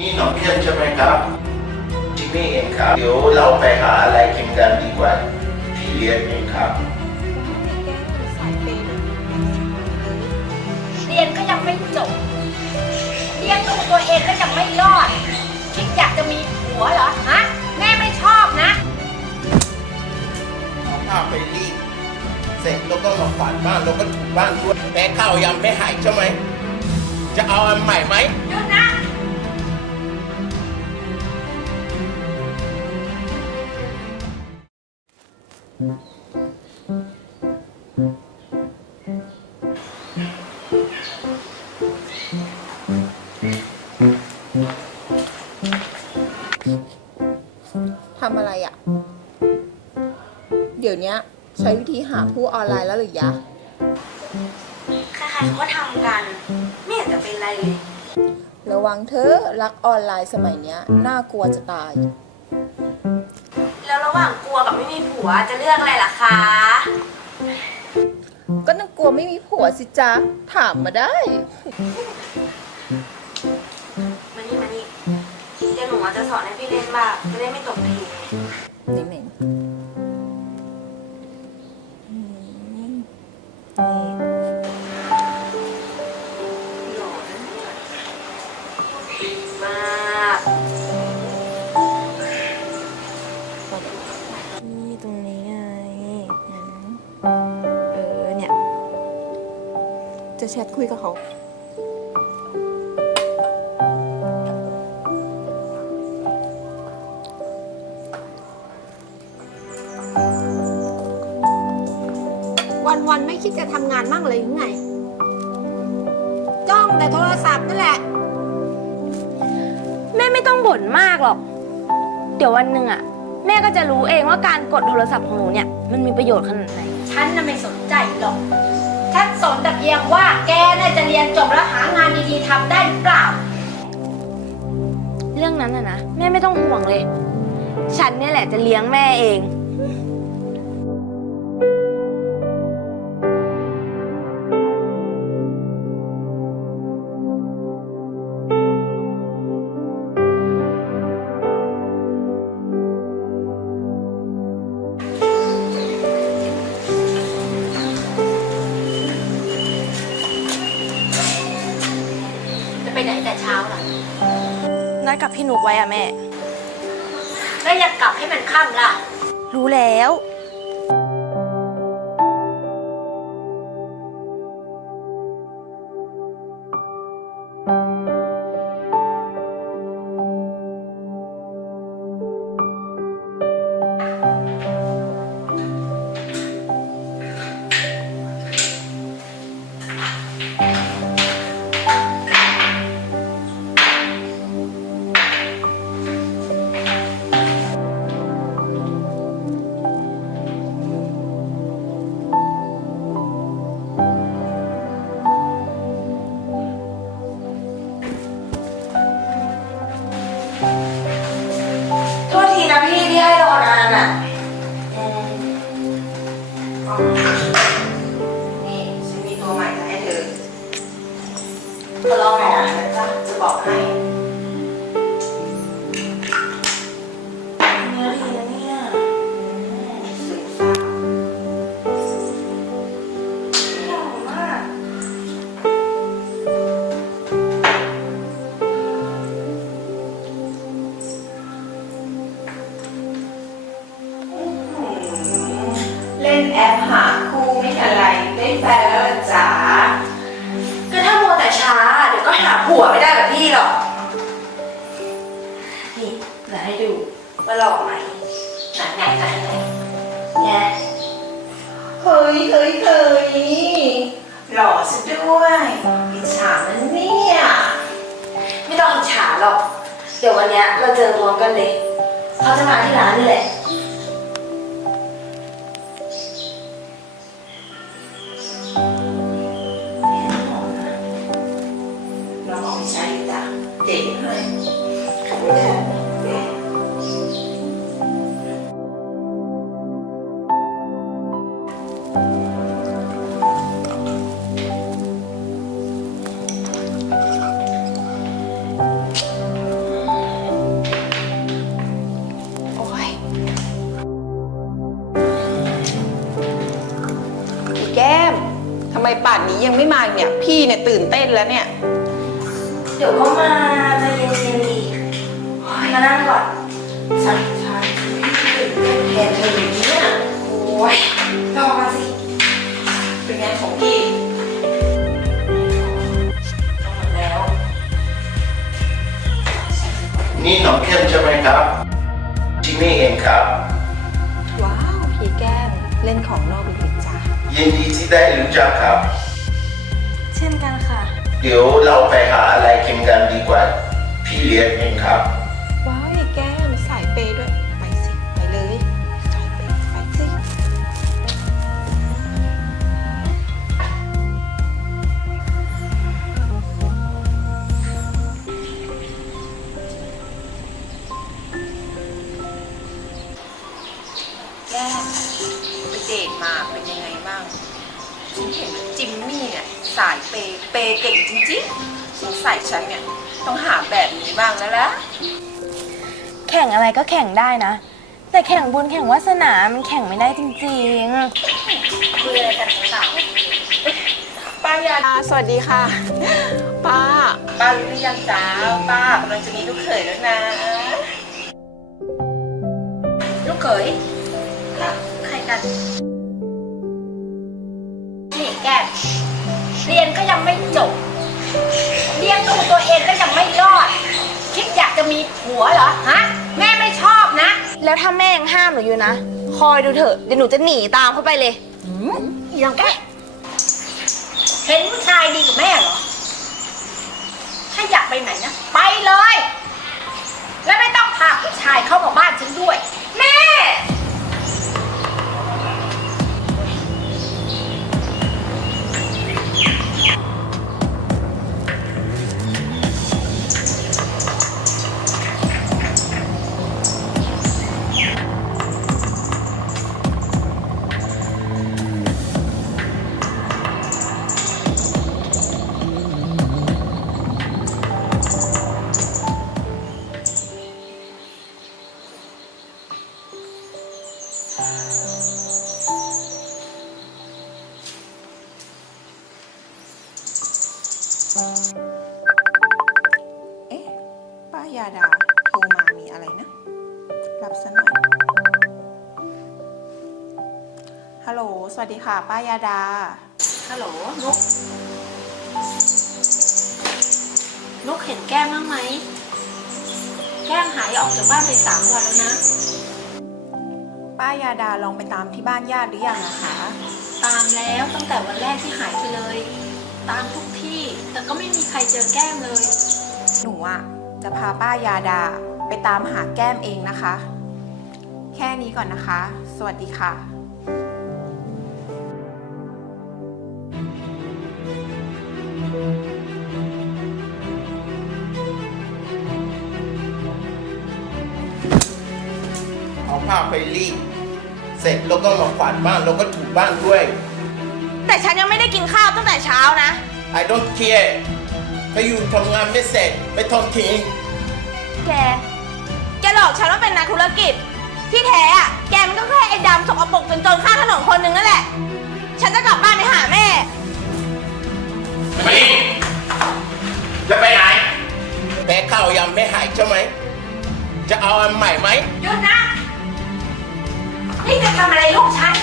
นี่น้องเพียนใช่ไหมครับจิมมี่เองครับ เดี๋ยวเราไปหาอะไรกินกันดีกว่า ที่เรียนเองครับ เรียนก็ยังไม่จบเรียนดูตัวเองก็ยังไม่รอด คิดอยากจะมีผัวเหรอฮะแม่ไม่ชอบนะเอาผ้าไปรีดเสร็จแล้วก็มาฝานบ้านแล้วก็ถูบ้านด้วยแม่ข้าวยังไม่หายใช่ไหม จะเอาอันใหม่ไหม หยุดนะ ทำอะไรอะ่ะ เดี๋ยวเนี้ยใช้วิธีหาผู้ออนไลน์แล้วหรือยะ ใครๆเขาก็ทำกัน ไม่เห็นจะเป็นไรเลย ระวังเธอะรักออนไลน์สมัยเนี้ย น่ากลัวจะตายแล้ว ระหว่างกลัวกับไม่มีผัวจะเลือกอะไรล่ะคะ ก็ต้องกลัวไม่มีผัวสิจ๊ะ ถามมาได้ มานี่มานี่เดี๋ยวหนูจะสอนให้พี่เล่นบ้างจะได้ไม่ตกเพลงหนิงหนิงอืมนี่ แชทคุยกับเขา วันๆไม่คิดจะทำงานมั่งเลยหรือไง จ้องแต่โทรศัพท์นั่นแหละ แม่ไม่ต้องบ่นมากหรอก เดี๋ยววันหนึ่งอะแม่ก็จะรู้เองว่าการกดโทรศัพท์ของหนูเนี่ย มันมีประโยชน์ขนาดไหน ฉันน่ะไม่สนใจหรอก ฉันสนแต่เพียงว่าแกน่าจะเรียนจบแล้วหางานดีๆทำได้หรือเปล่า เรื่องนั้นนะนะแม่ไม่ต้องห่วงเลย ฉันเนี่ยแหละจะเลี้ยงแม่เอง นัดกับพี่นุกไว้อะแม่ แล้วอยากกลับให้มันค่ำล่ะ รู้แล้ว ดูว่าหล่อไหมไหนไหนไหนไหนเนี่ยเฮ้ยเฮ้ยเฮ้ยหล่อซะด้วยอิจฉามันเนี่ยไม่ต้องอิจฉาหรอก เดี๋ยววันเนี้ยเราเจอพร้อมกันเลย เขาจะมาที่ร้านนี่แหละ เนี่ย พี่เนี่ยตื่นเต้นแล้วเนี่ย เดี๋ยวก็มาใจะเย็นๆดีมานั่งก่อนใช่ใช่ตื่นเต้นแทนเธออย่างนี้เนี่ยโอ้ยรอมาสิ เป็นไงของพี่แล้ว นี่น้องเข้มใช่ไหมครับจิมมี่เองครับ ว้าว พี่แก้มเล่นของนอกอีกจ้ะยินดีที่ได้รู้จักครับ เช่นกันค่ะ เดี๋ยวเราไปหาอะไรกินกันดีกว่า พี่เลี้ยงเองครับ เปย์เปย์เก่งจริงๆสงสัยฉันเนี่ยต้องหาแบบนี้บ้างแล้วละแข่งอะไรก็แข่งได้นะ แต่แข่งบุญแข่งวาสนา มันแข่งไม่ได้จริงๆคุยอะไรกันสาวป้ายาดาสวัสดีค่ะ ป้า ป้ารู้หรือยังจ้าป้ากำลังจะมีลูกเขยแล้วนะ ลูกเขยค่ะใครกันนี่ เรียนก็ยังไม่จบ เลี้ยงดูตัวเองก็ยังไม่รอด คิดอยากจะมีผัวเหรอฮะแม่ไม่ชอบนะ แล้วถ้าแม่ยังห้ามหนูอยู่นะ คอยดูเถอะ เดี๋ยวหนูจะหนีตามเข้าไปเลยอีหลังแกเห็นผู้ชายดีกับแม่เหรอ ถ้าอยากไปไหนนะ ไปเลย แล้วไม่ต้องพาผู้ชายเข้ามาบ้านฉันด้วย แม่ รับซะหน่อย ฮัลโหล สวัสดีค่ะ ป้ายาดา ฮัลโหลนุกนุกเห็นแก้มบ้างไหม แก้มหายออกจากบ้านไปสามวันแล้วนะ ป้ายาดาลองไปตามที่บ้านญาติหรือยังนะคะ ตามแล้วตั้งแต่วันแรกที่หายไปเลย ตามทุกที่ แต่ก็ไม่มีใครเจอแก้มเลย หนูอะจะพาป้ายาดา ไปตามหาแก้มเองนะคะ แค่นี้ก่อนนะคะ สวัสดีค่ะเอาผ้าไปรีดเสร็จแล้วก็มาขวาดบ้านแล้วก็ถูบ้านด้วย แต่ฉันยังไม่ได้กินข้าวตั้งแต่เช้านะ I don't care ถ้าอยู่ทำงานไม่เสร็จไม่ต้องทิ้ง แก แกหลอกฉันว่าเป็นนักธุรกิจ ที่แท้อะแกมันก็แค่ไอ้ดำสกปรกจนจนข้างถนนคนหนึ่งนั่นแหละ ฉันจะกลับบ้านไปหาแม่ มานี่จะไปไหนแพ้ข้าวยังไม่หายใช่ไหม จะเอาอันใหม่ไหม หยุดนะ นี่จะทำอะไรลูกฉัน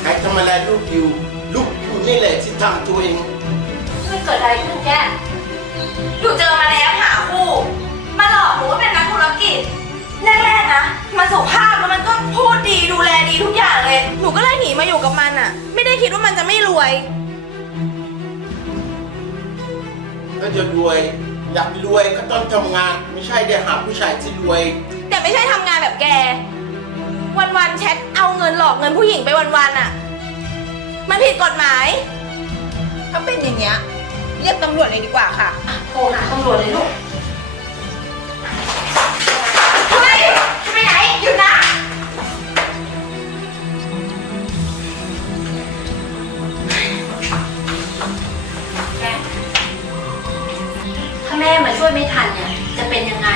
ใครทำอะไรลูกอยู่ ลูกอยู่นี่แหละที่ทำตัวเอง สุภาพแล้วมันก็พูดดีดูแลดีทุกอย่างเลย หนูก็เลยหนีมาอยู่กับมันอะไม่ได้คิดว่ามันจะไม่รวยถ้าจะรวย อยากรวยก็ต้องทำงาน ไม่ใช่เดี๋ยวหาผู้ชายที่รวย แต่ไม่ใช่ทำงานแบบแก วันๆแชทเอาเงินหลอกเงินผู้หญิงไปวันๆอะมันผิดกฎหมาย ถ้าเป็นอย่างเงี้ย เรียกตำรวจเลยดีกว่าค่ะ โทรหาตำรวจเลยลูก ยุดนะแก้มถ้าแม่มาช่วยไม่ทันเนี่ย จะเป็นยังไง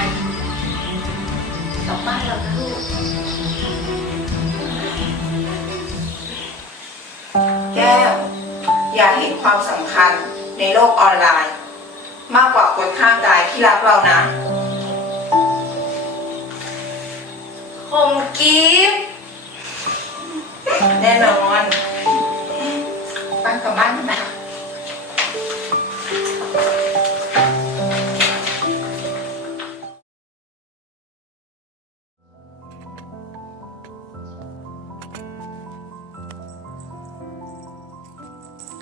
กลับบ้านเรานะลูก แก้ว อย่าเห็นความสำคัญในโลกออนไลน์ มากกว่าคนข้างกายที่รักเรานะ คมกิฟต์แน่นอนไปกลับบ้านกันนะ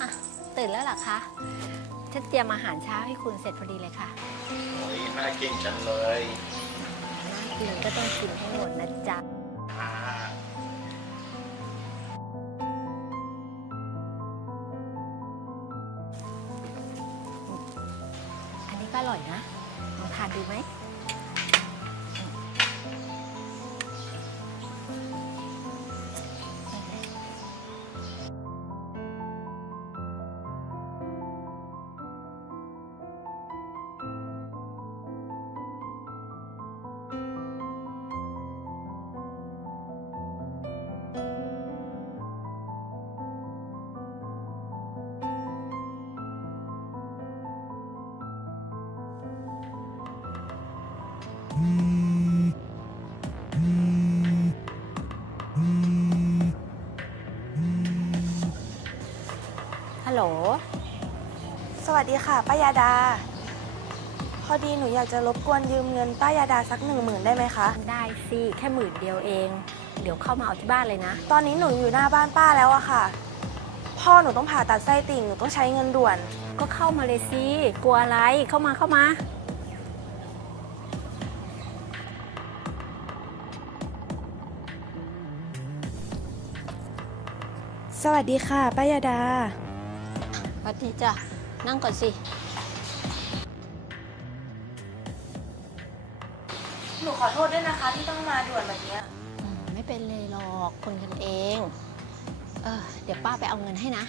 อะตื่นแล้วเหรอคะ ฉันเตรียมอาหารเช้าให้คุณเสร็จพอดีเลยค่ะ โอ้ยน่ากินจังเลย กินก็ต้องกินให้หมดนะจ๊ะ สวัสดีค่ะป้ายาดา พอดีหนูอยากจะรบกวนยืมเงินป้ายาดาสักหนึ่งหมื่นได้ไหมคะ ได้สิแค่หมื่นเดียวเอง เดี๋ยวเข้ามาเอาที่บ้านเลยนะ ตอนนี้หนูอยู่หน้าบ้านป้าแล้วอะค่ะ พ่อหนูต้องผ่าตัดไส้ติ่งหนูต้องใช้เงินด่วน ก็เข้ามาเลยสิกลัวอะไรเข้ามาเข้ามา สวัสดีค่ะป้ายาดาส วัสดีจ้ะ นั่งก่อนสิ หนูขอโทษด้วยนะคะ ที่ต้องมาด่วนแบบเนี้ยอืมไม่เป็นเลยหรอกคนกันเอง เออเดี๋ยวป้าไปเอาเงินให้นะ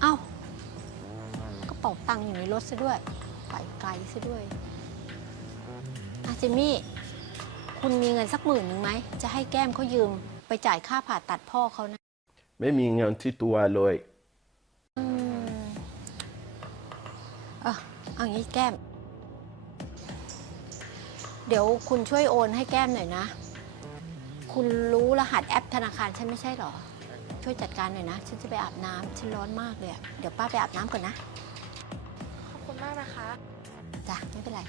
เอ้ากระเป๋าตังค์อยู่ในรถซะด้วย ไปไกลซะด้วยอาจิมมี่ คุณมีเงินสักหมื่นหนึ่งไหม จะให้แก้มเขายืมไปจ่ายค่าผ่าตัดพ่อเขานะ ไม่มีเงินที่ตัวเลยอืมเออเอางี้แก้ม เดี๋ยวคุณช่วยโอนให้แก้มหน่อยนะ คุณรู้รหัสแอปธนาคารฉันไม่ใช่เหรอ ช่วยจัดการหน่อยนะ ฉันจะไปอาบน้ำฉันร้อนมากเลยอะเดี๋ยวป้าไปอาบน้ำก่อนนะ ขอบคุณมากนะคะ จ้ะ ไม่เป็นไร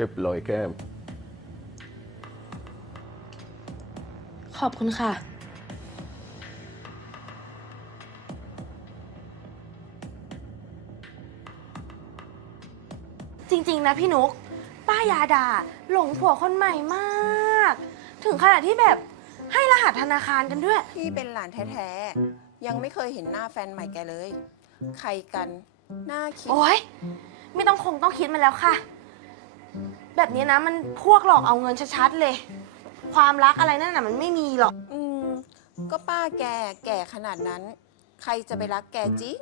รียบร้อยแก้ม ขอบคุณค่ะ จริงๆนะพี่นุก ป้ายาดาหลงผัวคนใหม่มาก ถึงขนาดที่แบบให้รหัสธนาคารกันด้วย พี่เป็นหลานแท้ๆ ยังไม่เคยเห็นหน้าแฟนใหม่แกเลย ใครกัน หน้าคิด โอ๊ย ไม่ต้องคงต้องคิดมาแล้วค่ะ แบบนี้นะมันพวกหลอกเอาเงินชัดๆเลย ความรักอะไรนั่นน่ะมันไม่มีหรอก อืม ก็ป้าแกแก่ขนาดนั้น ใครจะไปรักแกจริง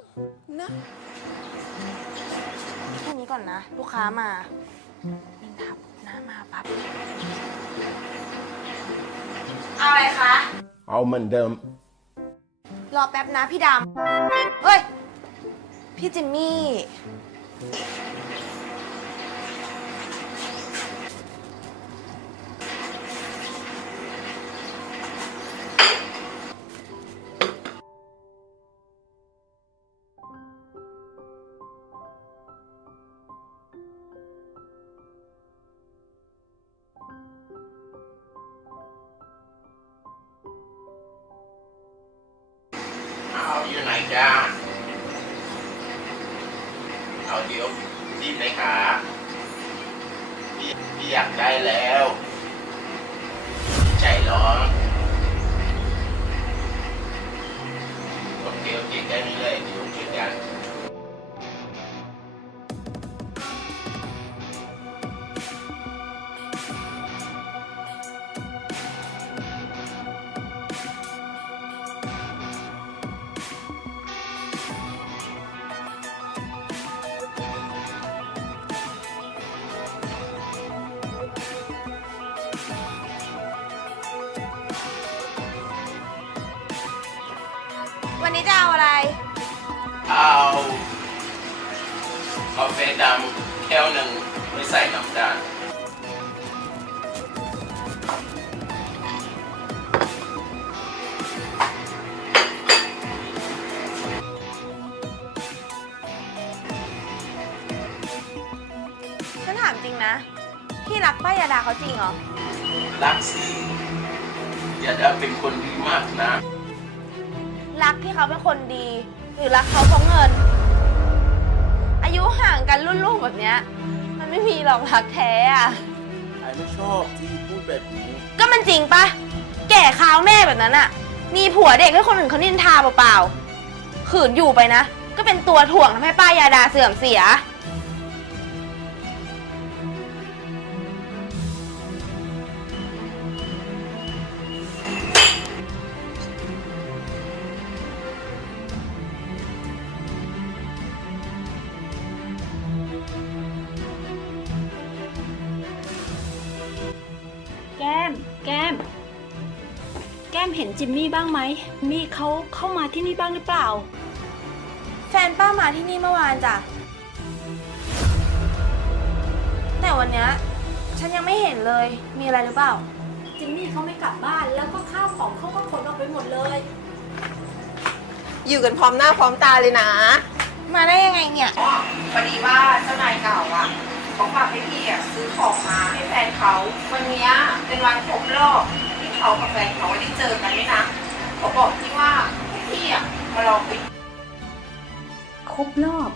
นะ แค่นี้ก่อนนะ ลูกค้ามานินทาปุ๊บหน้ามาปั๊บเอาอะไรคะ เอาเหมือนเดิม รอแป๊บนะพี่ดำเอ้ย พี่จิมมี่ โอเรักป้ายาดาเขาจริงเหรอ รักสิอย่าได้เป็นคนดีมากนะ รักที่เขาเป็นคนดี หรือรักเขาเพราะเงิน อายุห่างกันรุ่นลูกแบบเนี้ย มันไม่มีหรอกรักแท้อะไอ้ไม่ชอบที่พูดแบบนี้ ก็มันจริงปะแก่ข้าวแม่แบบนั้นอะมีผัวเด็กให้คนอื่นเขานินทาเปล่าๆขืนอยู่ไปนะ ก็เป็นตัวถ่วงทำให้ป้ายาดาเสื่อมเสีย เห็นจิมมี่บ้างไหมมี่เขาเข้ามาที่นี่บ้างหรือเปล่า แฟนป้ามาที่นี่เมื่อวานจ้ะ แต่วันเนี้ยฉันยังไม่เห็นเลย มีอะไรหรือเปล่า จิมมี่เขาไม่กลับบ้าน แล้วก็ข้าวของเขาก็ขนออกไปหมดเลย อยู่กันพร้อมหน้าพร้อมตาเลยนะ มาได้ยังไงเนี่ย พอดีว่าเจ้านายเก่าอะเขาฝากให้พี่อะซื้อของมาให้แฟนเขา วันเนี้ยเป็นวันครบรอบที่ เขากับแฟนเขาได้เจอกันด้วยนะเขาบอกพี่ว่าให้พี่อะมาลองไปครบรอบ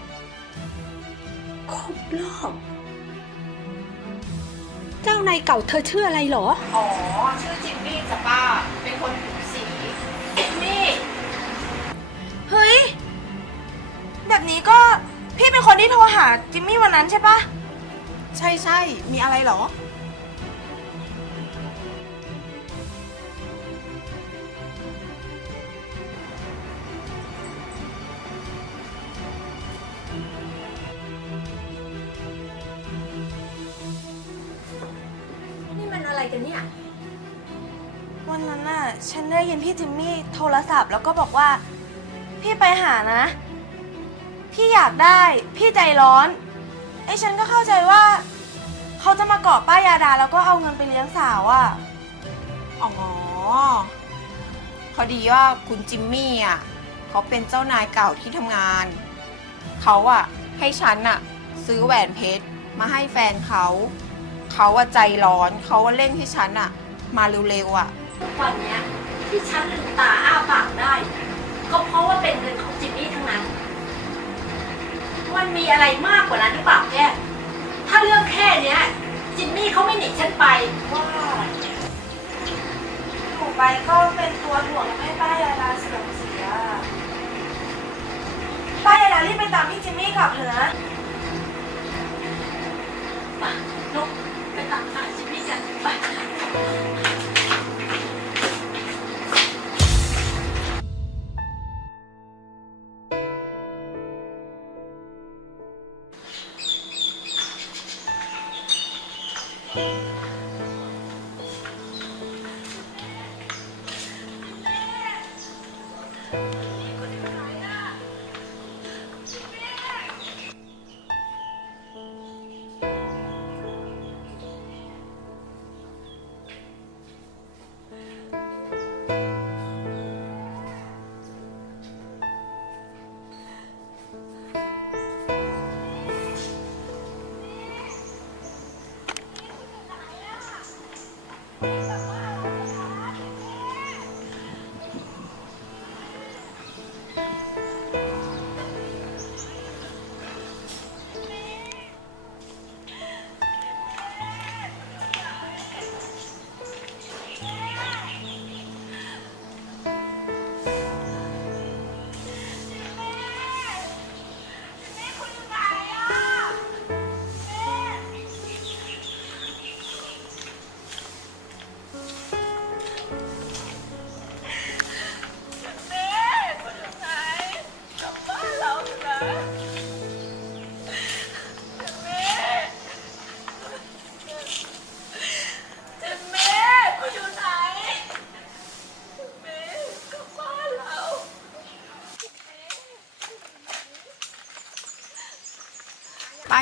ครบรอบ เจ้านายเก่าเธอชื่ออะไรเหรอ อ๋อ ชื่อจิมมี่จ้ะป้า เป็นคนผิวสีจิมมี่ เฮ้ย แบบนี้ก็พี่เป็นคนที่โทรหาจิมมี่วันนั้นใช่ปะ ใช่ใช่ มีอะไรเหรอ กันเนี่ย วันนั้นน่ะ ฉันได้ยินพี่จิมมี่โทรศัพท์แล้วก็บอกว่า พี่ไปหานะ พี่อยากได้ พี่ใจร้อน ไอ้ฉันก็เข้าใจว่า เขาจะมาเกาะป้ายาดาแล้วก็เอาเงินไปเลี้ยงสาวอะอ๋อ พอดีว่าคุณจิมมี่อะเขาเป็นเจ้านายเก่าที่ทำงาน เขาอะ ให้ฉันอะ ซื้อแหวนเพชรมาให้แฟนเขา เขาอะใจร้อนเขาว่าเร่งให้ฉันอะมาเร็วๆอะทุกวันเนี้ยที่ฉันลืมตาอ้าปากได้ ก็เพราะว่าเป็นเงินของจิมมี่ทั้งนั้น มันมีอะไรมากกว่านั้นหรือเปล่าแก้มถ้าเรื่องแค่เนี้ย จิมมี่เขาไม่หนีฉันไปว่าถูกไปก็เป็นตัวถ่วงทำให้ป้ายาดาเสื่อมเสียป้ายาดารีบไปตามพี่จิมมี่กลับเถอะ นะไปลุก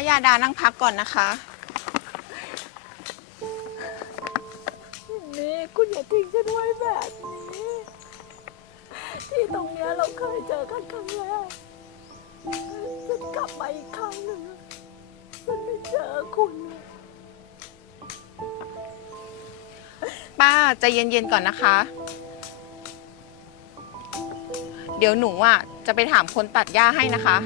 ยาดานั่งพักก่อนนะคะ นี่คุณอย่าทิ้งฉันไว้แบบนี้ ที่ตรงเนี้ยเราเคยเจอกันครั้งแรกฉันกลับมาอีกครั้งหนึ่งฉันไม่เจอคุณป้าใจเย็นๆก่อนนะคะ เดี๋ยวหนูอะจะไปถามคนตัดหญ้าให้นะคะ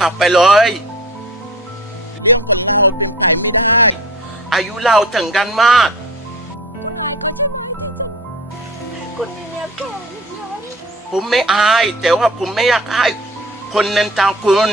กลับไปเลย อายุเราถึงกันมาก คุณมีเมียแก่หรือยังผมไม่อาย แต่ว่าผมไม่อยากให้คนนันตาคุณ